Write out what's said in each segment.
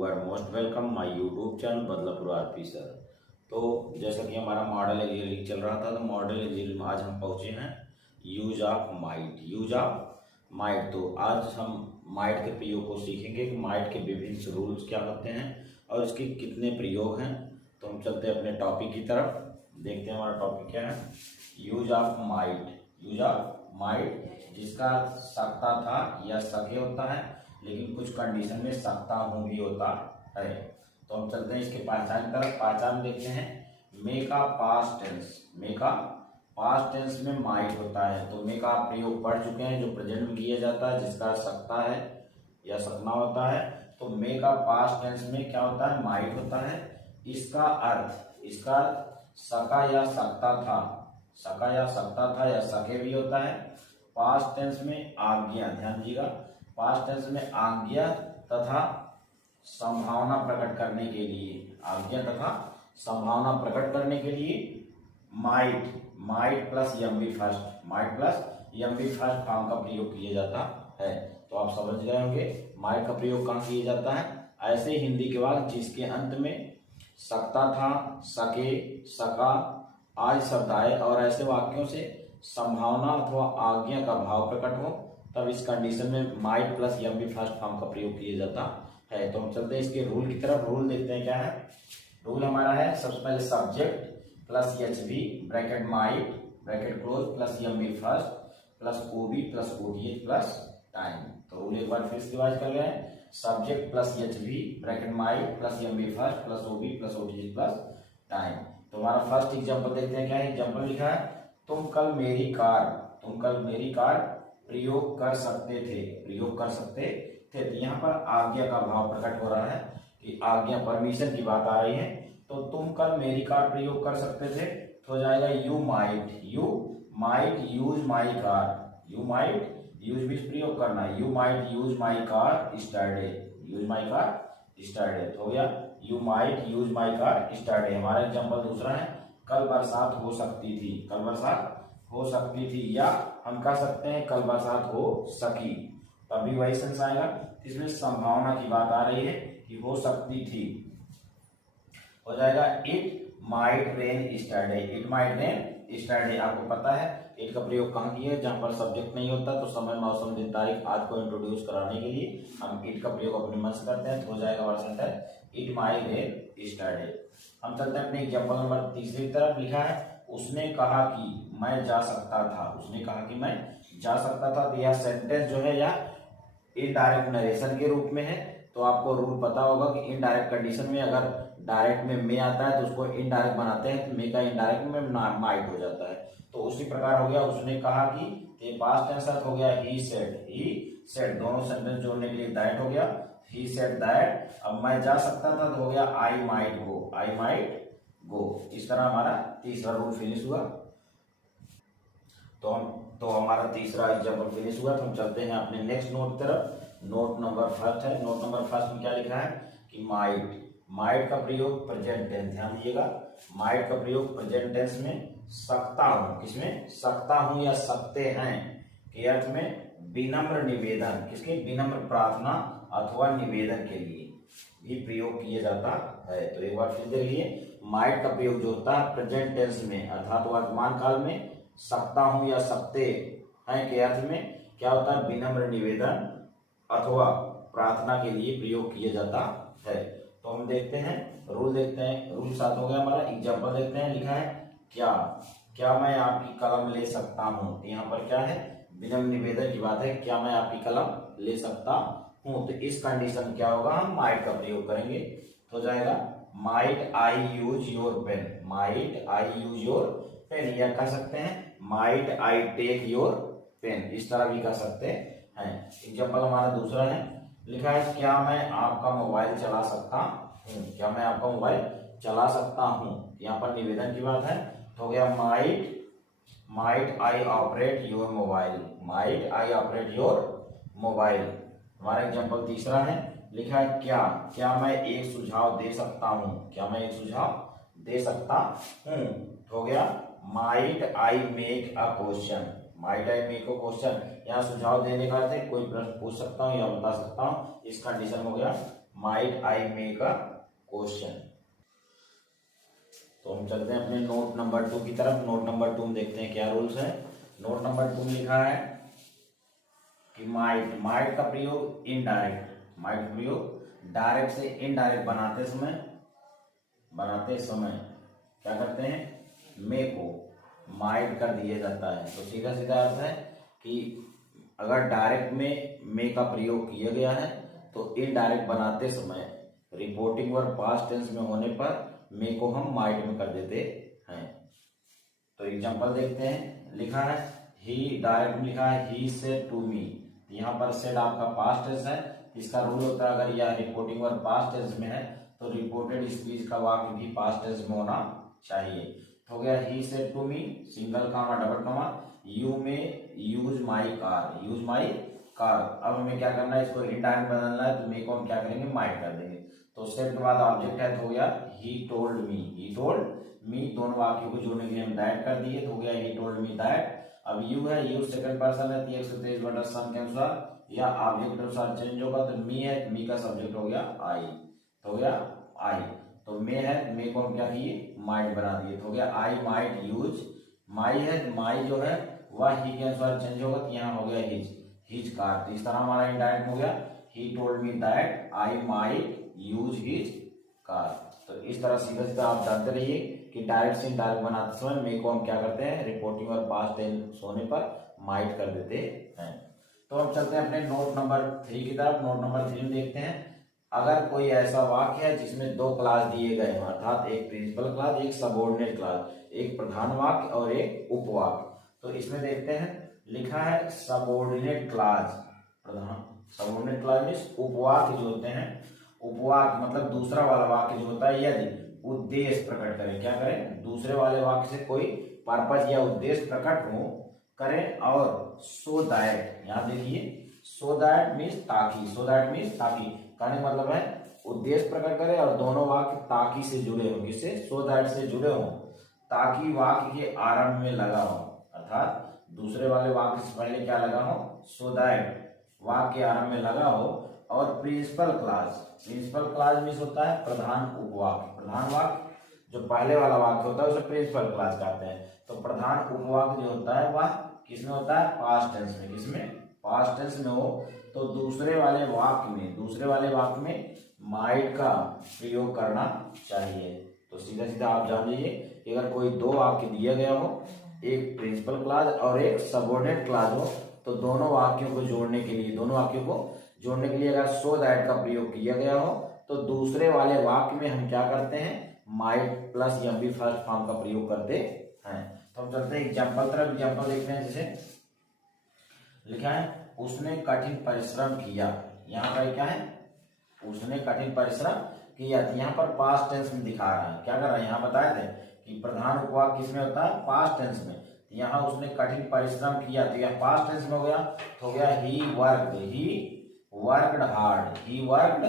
You are most welcome my YouTube channel Badlapur RP sir. तो जैसा कि हमारा मॉडल इंजीनियरिंग चल रहा था, तो मॉडल इंजीनियरिंग में आज हम पहुंचे हैं यूज ऑफ माइट। तो आज हम माइट के प्रयोग को सीखेंगे कि माइट के विभिन्न रूल्स क्या होते हैं और इसके कितने प्रयोग हैं। तो हम चलते हैं अपने टॉपिक की तरफ, देखते हैं हमारा टॉपिक क्या है। यूज ऑफ माइट जिसका सकता था या सके होता है, लेकिन कुछ कंडीशन में सकता हूँ भी होता है। तो हम चलते हैं इसके पहचान की तरफ। पहचान देखते हैं। मे का पास्ट टेंस में माइट होता है। तो मे का आप प्रयोग पढ़ चुके हैं, जो प्रेजेंट में किया जाता है, जिसका सकता है या सकना होता है। तो मे का पास्ट टेंस में क्या होता है? माइट होता है। इसका अर्थ, इसका सका या सकता था या सके भी होता है। पास्ट टेंस में आज्ञा, ध्यान दीजिएगा, पास्ट टेंस में आज्ञा तथा संभावना प्रकट करने के लिए, आज्ञा तथा संभावना प्रकट करने के लिए might plus MB first form का प्रयोग किया जाता है। तो आप समझ गए होंगे माइट का प्रयोग कहाँ किया जाता है। ऐसे हिंदी के बाद जिसके अंत में सकता था, सके, सका आदि शब्द आए और ऐसे वाक्यों से संभावना अथवा आज्ञा का भाव प्रकट हो, तब इस कंडीशन में might plus MB first form का प्रयोग किया जाता है। तो हम चलते हैं इसके रूल की तरफ। रूल देखते हैं क्या है। रूल हमारा है, सबसे पहले subject plus HV bracket might bracket close plus MB first plus OB plus OTH plus time. तो रूल एक बार फिर से रिवाइज कर रहे हैं। Subject plus HV bracket might plus MB first plus OB plus OTH plus time. तो हमारा फर्स्ट एग्जाम्पल देखते हैं क्या है। एग्जाम्पल लिखा है, तुम कल मेरी कार प्रयोग कर सकते थे। तो यहाँ पर आज्ञा का भाव प्रकट हो रहा है कि आज्ञा, परमिशन की बात आ रही है। तो तुम कल मेरी कार प्रयोग कर सकते थे, तो हो जाएगा you might use my car. You might use भी प्रयोग करना है। You might use my car yesterday, तो हो गया you might use my car yesterday. हमारा एग्जाम्पल दूसरा है, कल बरसात हो सकती थी, या हम कह सकते हैं कल बरसात हो सकी, तभी वही सेंस आएगा। इसमें संभावना की बात आ रही है कि हो सकती थी, हो जाएगा इट माइट रेन स्टरडे। आपको पता है इट का प्रयोग कहाँ किया है? जहां पर सब्जेक्ट नहीं होता, तो समय, मौसम, दिन, तारीख आज को इंट्रोड्यूस कराने के लिए हम इट का प्रयोग अपने मन से करते हैं। तो हो जाएगा हमारा सेंटेंस इट माइट रेन स्टरडे। हम चलते हैं अपने एग्जाम्पल नंबर तीसरी तरफ। लिखा है, उसने कहा कि मैं जा सकता था। तो यह सेंटेंस जो है यह इनडायरेक्ट नरेशन के रूप में है। तो आपको रूल पता होगा कि इनडायरेक्ट कंडीशन में अगर डायरेक्ट में मे आता है तो उसको इनडायरेक्ट बनाते हैं, तो मे का इनडायरेक्ट में माइट हो जाता है। तो उसी प्रकार हो गया, उसने कहा कि, ये पास्ट टेंस हो गया ही सेड, दोनों सेंटेंस जोड़ने के लिए दैट हो गया, ही सेड दैट। अब मैं जा सकता था तो हो गया आई माइट गो। इस तरह हमारा तीसरा रूल फिनिश हुआ। तो हमारा तीसरा एग्जाम्पल फिनिश हुआ। तो हम चलते हैं अपने नेक्स्ट नोट तरफ। नोट नंबर फर्स्ट है। नोट नंबर फर्स्ट में क्या लिखा है कि माइट का प्रयोग प्रेजेंट टेंस, ध्यान दीजिएगा, माइट का प्रयोग प्रेजेंट टेंस में सकता हूं, किसमें? सकता हूं या सकते हैं के अर्थ में विनम्र निवेदन, किसके? विनम्र प्रार्थना अथवा निवेदन के लिए भी प्रयोग किया जाता है। तो एक बार फिर देखिए, माइट का प्रयोग जो होता है प्रेजेंट टेंस में अर्थात वर्तमान काल में सकता हूं या सकते हैं के अर्थ में क्या होता है? विनम्र निवेदन अथवा प्रार्थना के लिए प्रयोग किया जाता है। तो हम देखते हैं रूल, देखते हैं रूल 7 हो गया हमारा। एग्जाम्पल देखते हैं। लिखा है, क्या मैं आपकी कलम ले सकता हूँ। यहाँ पर क्या है? विनम्र निवेदन की बात है, क्या मैं आपकी कलम ले सकता हूँ। तो इस कंडीशन क्या होगा? हम माइट का प्रयोग करेंगे। तो हो जाएगा might I use your pen, या कह सकते हैं might I take your pen, इस तरह भी कह सकते हैं। एग्जाम्पल हमारा दूसरा है। लिखा है, क्या मैं आपका मोबाइल चला सकता हूँ। यहाँ पर निवेदन की बात है। तो हो गया might I operate your mobile. हमारा एग्जाम्पल तीसरा है। लिखा है, क्या मैं एक सुझाव दे सकता हूँ। हो गया might I make a question. यहाँ सुझाव देने का अर्थ है कोई प्रश्न पूछ सकता हूँ या बता सकता हूँ। इस कंडीशन में हो गया might I make a question. तो हम चलते हैं अपने नोट नंबर 2 की तरफ। नोट नंबर 2 में देखते हैं क्या रूल्स है। नोट नंबर 2 में लिखा है कि माइट का प्रयोग इनडायरेक्ट, माइट का प्रयोग डायरेक्ट से इनडायरेक्ट बनाते समय क्या करते हैं, मे को माइट कर दिया जाता है। तो सीधा सीधा अर्थ है कि अगर डायरेक्ट में मे का प्रयोग किया गया है तो इनडायरेक्ट बनाते समय रिपोर्टिंग वर्ब पास्ट टेंस में होने पर मे को हम माइट में कर देते हैं। तो एग्जांपल देखते हैं। लिखा है ही, डायरेक्ट में लिखा है ही सेड टू मी। यहाँ पर सेड आपका पास्ट टेंस है। इसका रूल होता है अगर यह रिपोर्टिंग वर्ब पास्ट टेंस में है तो रिपोर्टेड स्पीच का वाक्य भी पास्ट टेंस में होना चाहिए। तो हो गया he said to me, single comma double comma, you may use my car, use my car. अब हमें क्या करना है, इसको इनडायरेक्ट बदलना है तो मे को हम क्या करेंगे, माइट कर देंगे। तो सेड के बाद ऑब्जेक्ट है तो हो गया he told me, he told me. दोनों वाक्यों को जोड़ने के लिए हम दैट कर दिए तो हो गया ही टोल्ड मी दैट। अब यू है, यू सेकंड पर्सन है 123/7 के अनुसार या ऑब्जेक्ट के अनुसार चेंज होगा। तो मी है, मी का सब्जेक्ट हो गया आई, तो हो गया आई। तो मे है, मे को हम क्या किए, माइट बना दिए तो हो गया आई माइट यूज। माई है, माई जो है वह ही के अनुसार चेंज होगा तो यहाँ हो गया हिज कार। तो इस तरह हमारा इनडायरेक्ट हो गया he told me that I might use his car. तो इस तरह सीधा सीधा आप जानते रहिए कि डायरेक्ट से इनडायरेक्ट बनाते समय मे को हम क्या करते हैं, रिपोर्टिंग और पास्ट टेंस होने पर माइट कर देते हैं। तो हम चलते हैं अपने नोट नंबर 3 की तरफ। नोट नंबर 3 में देखते हैं अगर कोई ऐसा वाक्य है जिसमें 2 क्लास दिए गए हैं, अर्थात एक प्रिंसिपल क्लास, एक सबऑर्डिनेट क्लास, एक प्रधान वाक्य और एक उपवाक्य। तो इसमें देखते हैं लिखा है सबऑर्डिनेट क्लास, प्रधान सबऑर्डिनेट क्लास मींस उपवाक्य जो होते हैं, उपवाक्य मतलब दूसरा वाला वाक्य जो होता है यदि उद्देश्य प्रकट करें, क्या करें, दूसरे वाले वाक्य से कोई पर्पज या उद्देश्य प्रकट हो करें और सो दैट, यहाँ देखिए सो दैट मीन्स ताकि, सो दैट मीन्स ताकि, कहने का मतलब है उद्देश्य प्रकट करे और दोनों वाक्य ताकि से जुड़े हो, किससे, सो दैट से जुड़े हो, ताकि वाक्य के आरंभ में लगा हो, अर्थात दूसरे वाले वाक्य से पहले क्या लगा हो, सो दैट वाक्य के आरंभ में लगा हो। और प्रिंसिपल क्लास मीन्स होता है प्रधान उपवाक्य, प्रधान वाक्य जो पहले वाला वाक्य होता है उसे प्रिंसिपल क्लास कहते हैं। तो प्रधान उपवाक्य जो होता है वह किसमें होता है, पास्ट टेंस में, किसमें, पास्ट टेंस में हो तो दूसरे वाले वाक्य में माइट का प्रयोग करना चाहिए। तो सीधा सीधा आप जान लीजिए कि अगर कोई 2 वाक्य दिया गया हो, एक प्रिंसिपल क्लास और एक सबऑर्डिनेट क्लास हो, तो दोनों वाक्यों को जोड़ने के लिए अगर सो दैट का प्रयोग किया गया हो तो दूसरे वाले वाक्य में हम क्या करते हैं, माइट प्लस या भी फर्स्ट फॉर्म का प्रयोग करते हैं। तो हम चलते हैं एग्जाम्पल तरफ। एग्जाम्पल देखते हैं, जैसे लिखा है उसने कठिन परिश्रम किया। यहाँ पर क्या है, उसने कठिन परिश्रम किया, यहाँ पर पास्ट टेंस में दिखा रहा है। क्या कर रहा है, यहाँ बताए थे कि प्रधान उपवाक्य किसमें होता है, पास्ट टेंस में। यहाँ उसने कठिन परिश्रम किया तो यह पास्ट टेंस में हो गया, तो हो गया ही वर्कड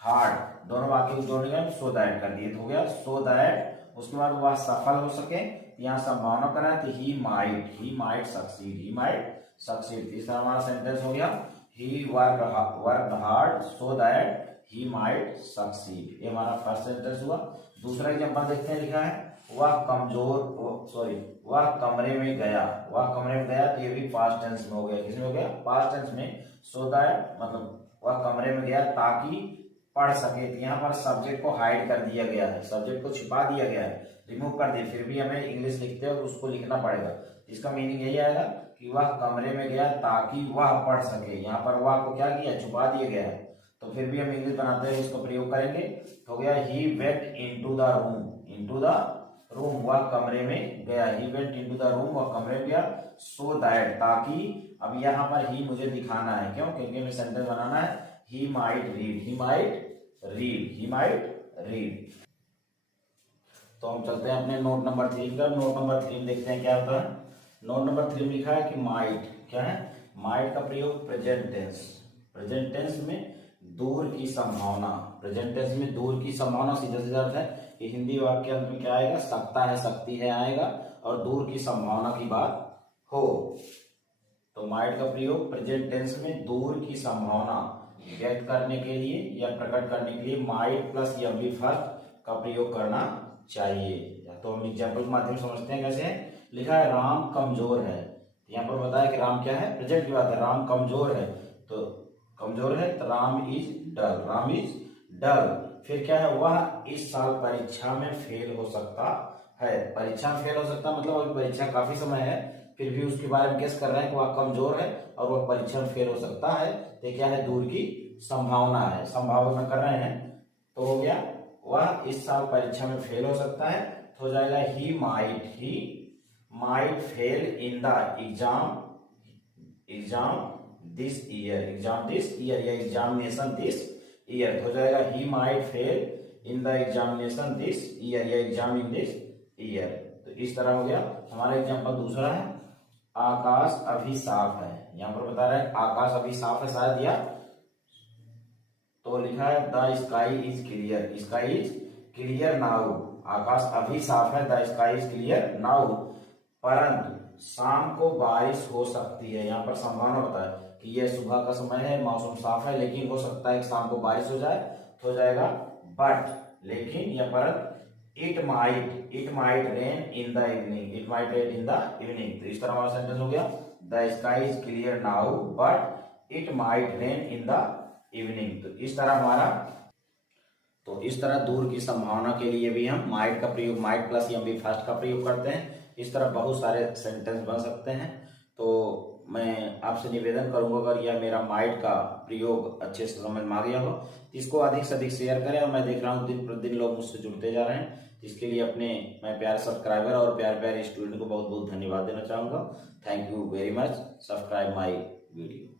हार्ड। दोनों वाक्य को जोड़ने के सो दैट कर दिए तो हो गया सो दैट। उसके बाद वह सफल हो सके, यहाँ संभावना कराए तो ही माइट सक्सीड। इस तरह हमारा सेंटेंस हो गया he worked hard so that he might succeed. ये हमारा फर्स्ट सेंटेंस हुआ। दूसरा एग्जांपल देखते हैं, लिखा है वह कमरे में गया तो ये भी पास्ट टेंस में हो गया, किसमें हो गया, पास्ट टेंस में। सो दैट मतलब वह कमरे में गया ताकि पढ़ सके। तो यहाँ पर सब्जेक्ट को हाइड कर दिया गया है, सब्जेक्ट को छिपा दिया गया है, रिमूव कर दिया, फिर भी हमें इंग्लिश लिखते हो उसको लिखना पड़ेगा। इसका मीनिंग यही आएगा कि वह कमरे में गया ताकि वह पढ़ सके। यहाँ पर वह को क्या किया, छुपा दिया गया है, तो फिर भी हम इंग्लिश बनाते हुए इसको प्रयोग करेंगे। तो हो गया he went into the room, वह कमरे में गया, he went into the room, वह कमरे में गया, सो दैट ताकि, अब यहाँ पर ही मुझे दिखाना है, क्यों, क्योंकि हमें सेंटेंस बनाना है ही माइट रीड। तो हम चलते हैं अपने नोट नंबर 3 का। नोट नंबर 3 देखते हैं क्या होता है। नोट नंबर 3 में लिखा है कि माइट क्या है, माइट का प्रयोग प्रेजेंट टेंस में दूर की संभावना, प्रेजेंट टेंस में दूर की संभावना सीधा सीधा अर्थ है कि हिंदी वाक्य अंत में क्या आएगा, सकता है, सकती है आएगा और दूर की संभावना की बात हो। तो माइट का प्रयोग प्रेजेंट टेंस में दूर की संभावना व्यक्त करने के लिए या प्रकट करने के लिए might plus M B first का प्रयोग करना चाहिए। तो हम एग्जाम्पल के माध्यम से समझते हैं कैसे है। लिखा है राम कमजोर है, यहाँ पर बताया कि राम क्या है, प्रेजेंट की बात है, राम कमजोर है, तो कमजोर है तो Ram is dull, Ram is dull. फिर क्या है, वह इस साल परीक्षा में फेल हो सकता है, परीक्षा में फेल हो सकता मतलब अभी परीक्षा काफी समय है, फिर भी उसके बारे में गेस कर रहे हैं कि वह कमजोर है और वह परीक्षा में फेल हो सकता है, तो क्या है, दूर की संभावना है, संभावना कर रहे हैं, तो हो गया वह इस साल परीक्षा में फेल हो सकता है, तो हो जाएगा he might fail in the exam this year या एग्जामिनेशन दिस ईयर, हो जाएगा he might fail in the examination this year या एग्जाम इन दिस ईयर। तो इस तरह हो गया। हमारा एग्जाम्पल दूसरा है, आकाश अभी साफ है, यहाँ पर बता रहे हैं आकाश अभी साफ है शायद, या तो लिखा है the sky is clear now, आकाश अभी साफ है, the sky is clear now, परंतु शाम को बारिश हो सकती है, यहाँ पर संभावना बताया कि यह सुबह का समय है, मौसम साफ है, लेकिन हो सकता है कि शाम को बारिश हो जाए, तो हो जाएगा बट, लेकिन या परंतु it might rain in the evening, तो इस तरह हमारा सेंटेंस हो गया, the sky is clear now but it might rain in the evening. तो इस तरह दूर की संभावना के लिए भी हम माइट का प्रयोग, might plus M B first का प्रयोग करते हैं। इस तरह बहुत सारे सेंटेंस बन सकते हैं। तो मैं आपसे निवेदन करूंगा, अगर यह मेरा माइट का प्रयोग अच्छे से समझ में आ गया हो तो इसको अधिक से अधिक शेयर करें, और मैं देख रहा हूँ दिन प्रतिदिन लोग मुझसे जुड़ते जा रहे हैं, इसके लिए मैं प्यारे सब्सक्राइबर और प्यारे स्टूडेंट को बहुत बहुत धन्यवाद देना चाहूंगा। Thank you very much. Subscribe my video.